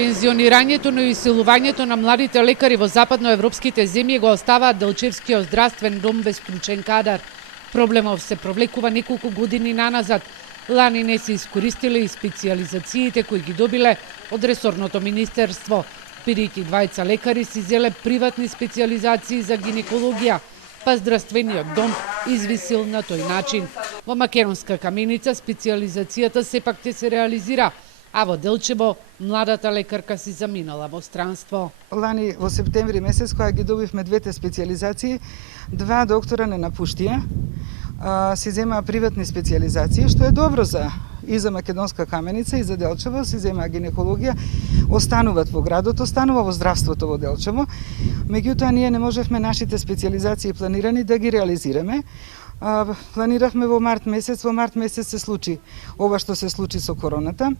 Пензионирањето, но и силувањето на младите лекари во западноевропските земји го оставаат Делчевскиот здравствен дом без стручен кадар. Проблемов се провлекува неколку години наназад. Лани не се искористиле и специјализациите кои ги добиле од ресорното министерство. Бидејќи двајца лекари си зеле приватни специјализации за гинекологија, па здравствениот дом извисил на тој начин. Во Македонска Каменица специјализацијата сепак ќе се реализира, а во Делчево младата лекарка си заминала во странство. Лани во септември месец, кога ги добивме двете специјализации, два доктора не напуштија, си земаа приватни специјализации, што е добро и за Македонска Каменица и за Делчево, си земаа гинекологија, остануваат во градот, останува во здравството во Делчево. Меѓутоа, ние не можевме нашите специјализации планирани да ги реализираме. Планиравме во март месец се случи ова што се случи со короната.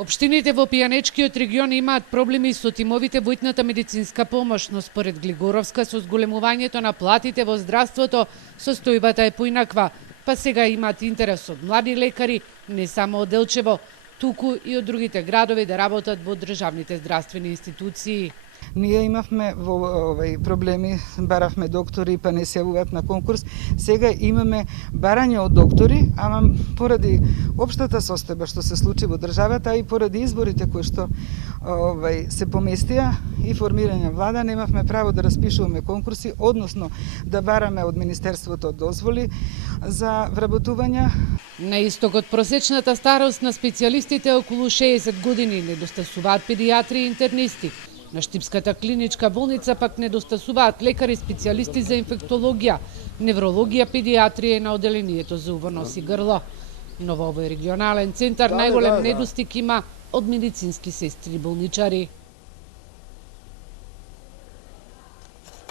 Општините во Пијанечкиот регион имаат проблеми со тимовите во итната медицинска помош, но според Глигоровска со зголемувањето на платите во здравството состојбата е поинаква, па сега имаат интерес од млади лекари не само од Делчево, туку и од другите градови да работат во државните здравствени институции. Ние имавме проблеми, баравме доктори, па не се јавуваат на конкурс. Сега имаме барање од доктори, ама поради општата состојба што се случи во државата и поради изборите кои што се поместија и формирање влада, немавме право да распишуваме конкурси, односно да бараме од Министерството дозволи за вработување. На исток од просечната старост на специјалистите е околу 60 години, недостасуваат педијатри и интернисти. На Штипската клиничка болница пак недостасуваат лекари специјалисти за инфектологија, неврологија, педијатрија и на оделението за уво, нос и грло. Но во овој регионален центар најголем недостиг има од медицински сестри и болничари.